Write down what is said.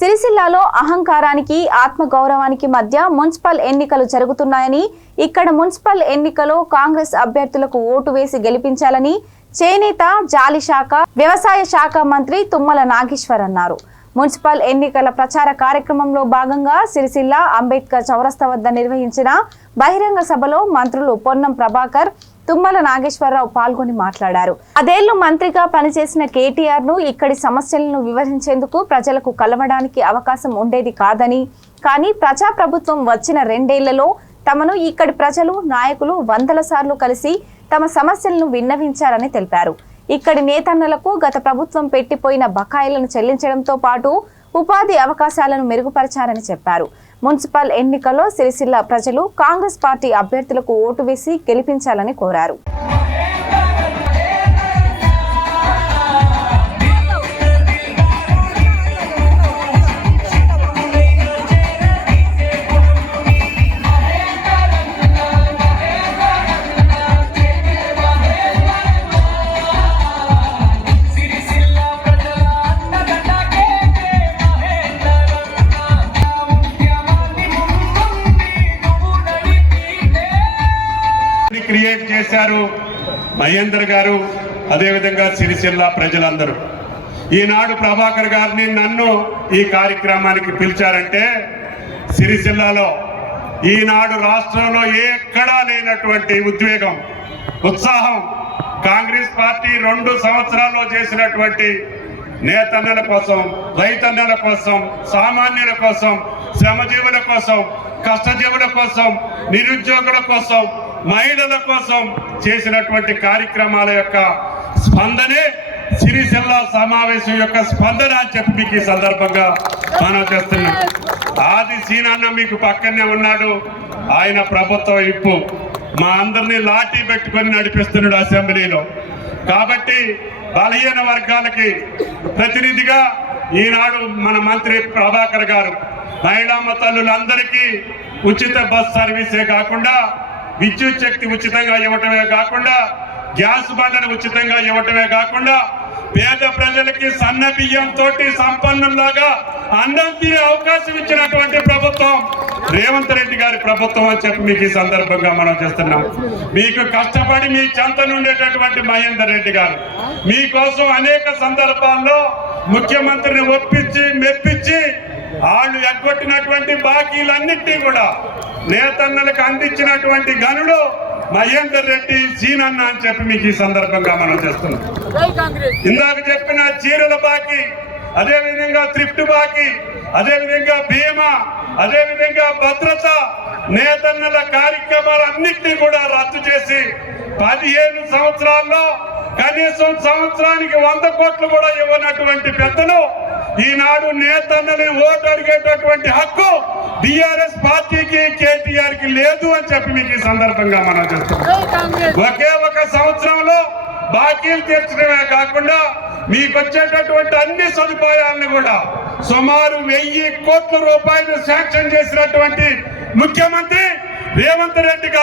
సిరిసిల్లాలో అహంకారానికి ఆత్మగౌరవానికి మధ్య మున్సిపల్ ఎన్నికలు జరుగుతున్నాయని, ఇక్కడ మున్సిపల్ ఎన్నికలో కాంగ్రెస్ అభ్యర్థులకు ఓటు వేసి గెలిపించాలని చేనేత, జాలి శాఖ, వ్యవసాయ శాఖ మంత్రి తుమ్మల నాగేశ్వర్ అన్నారు. మున్సిపల్ ఎన్నికల ప్రచార కార్యక్రమంలో భాగంగా సిరిసిల్ల అంబేద్కర్ చౌరస్తా వద్ద నిర్వహించిన బహిరంగ సభలో మంత్రులు పొన్నం ప్రభాకర్, తుమ్మల నాగేశ్వరరావు పాల్గొని మాట్లాడారు. అదేళ్లు మంత్రిగా పనిచేసిన కేటీఆర్ ను ఇక్కడి సమస్యలను వివరించేందుకు ప్రజలకు కలవడానికి అవకాశం ఉండేది కాదని, కానీ ప్రజాప్రభుత్వం వచ్చిన 2 ఏళ్లలో తమను ఇక్కడి ప్రజలు, నాయకులు వందల సార్లు కలిసి తమ సమస్యలను విన్నవించారని తెలిపారు. ఇక్కడి నేతన్నలకు గత ప్రభుత్వం పెట్టిపోయిన బకాయిలను చెల్లించడంతో పాటు ఉపాధి అవకాశాలను మెరుగుపరిచారని చెప్పారు. మున్సిపల్ ఎన్నికల్లో సిరిసిల్ల ప్రజలు కాంగ్రెస్ పార్టీ అభ్యర్థులకు ఓటు వేసి గెలిపించాలని కోరారు. క్రియేట్ చేశారు మహేందర్ గారు, అదేవిధంగా సిరిసిల్ల ప్రజలందరూ. ఈనాడు ప్రభాకర్ గారిని, నన్ను ఈ కార్యక్రమానికి పిలిచారంటే సిరిసిల్లలో ఈనాడు రాష్ట్రంలో ఎక్కడా లేనటువంటి ఉద్వేగం, ఉత్సాహం కాంగ్రెస్ పార్టీ 2 సంవత్సరాల్లో చేసినటువంటి నేతన్నల కోసం, రైతన్నల కోసం, సామాన్యుల కోసం, శ్రమజీవుల కోసం, కష్టజీవుల కోసం, నిరుద్యోగుల కోసం, మహిళల కోసం చేసినటువంటి కార్యక్రమాల యొక్క స్పందనే సిరిసిల్ల సమావేశం యొక్క స్పందన అని చెప్పి మీకు ఈ సందర్భంగా మనం చేస్తున్నాం. ఆది సీనన్న మీకు పక్కనే ఉన్నాడు. ఆయన ప్రభుత్వం ఇప్పు మా అందరినీ లాఠీ పెట్టుకొని నడిపిస్తున్నాడు అసెంబ్లీలో. కాబట్టి బలహీన వర్గాలకి ప్రతినిధిగా ఈనాడు మన మంత్రి ప్రభాకర్ గారు మహిళా తల్లులందరికీ ఉచిత బస్ సర్వీసే కాకుండా, విద్యుత్ శక్తి ఉచితంగా ఇవ్వటమే కాకుండా, గ్యాస్ బండను ఉచితంగా ఇవ్వటమే కాకుండా, పేద ప్రజలకి సన్న బియ్యంతో సంపన్నులాగా అన్నం తినే అవకాశం ఇచ్చినటువంటి ప్రభుత్వం రేవంత్ రెడ్డి గారి ప్రభుత్వం అని చెప్పి మీకు ఈ సందర్భంగా మనం చేస్తున్నాం. మీకు కష్టపడి మీ చెంత నుండేటటువంటి మహేందర్ రెడ్డి గారు మీకోసం అనేక సందర్భాల్లో ముఖ్యమంత్రిని ఒప్పించి మెప్పించి వాళ్ళు ఎగ్గొట్టినటువంటి బాకీలన్నింటినీ కూడా నేతన్నలకు అందించినటువంటి గనుడు మహేందర్ రెడ్డి సీనన్న అని చెప్పి మీకు ఈ సందర్భంగా మనం చేస్తున్నాం. ఇందాక చెప్పిన చీరల బాకీ, అదేవిధంగా థ్రిఫ్ట్ బాకీ, అదేవిధంగా బీమా, అదేవిధంగా భద్రత, నేతన్నల కార్యక్రమాలన్నింటినీ కూడా రద్దు చేసి 15 సంవత్సరాల్లో కనీసం సంవత్సరానికి 100 కోట్లు కూడా ఇవ్వనటువంటి పెద్దలు ఈనాడు నేతన్నని ఓటు అడిగేటటువంటి హక్కు టిఆర్ఎస్ పార్టీకి, కేటీఆర్ కి లేదు అని చెప్పి మీకు ఈ సందర్భంగా మనం చేస్తున్నాం. ఒకే ఒక సంవత్సరంలో బాకీలు తీర్చడమే కాకుండా మీకు వచ్చేటటువంటి అన్ని సదుపాయాలను కూడా సుమారు 1000 కోట్ల రూపాయలు శాంక్షన్ చేసినటువంటి ముఖ్యమంత్రి రేవంత్ రెడ్డి గారు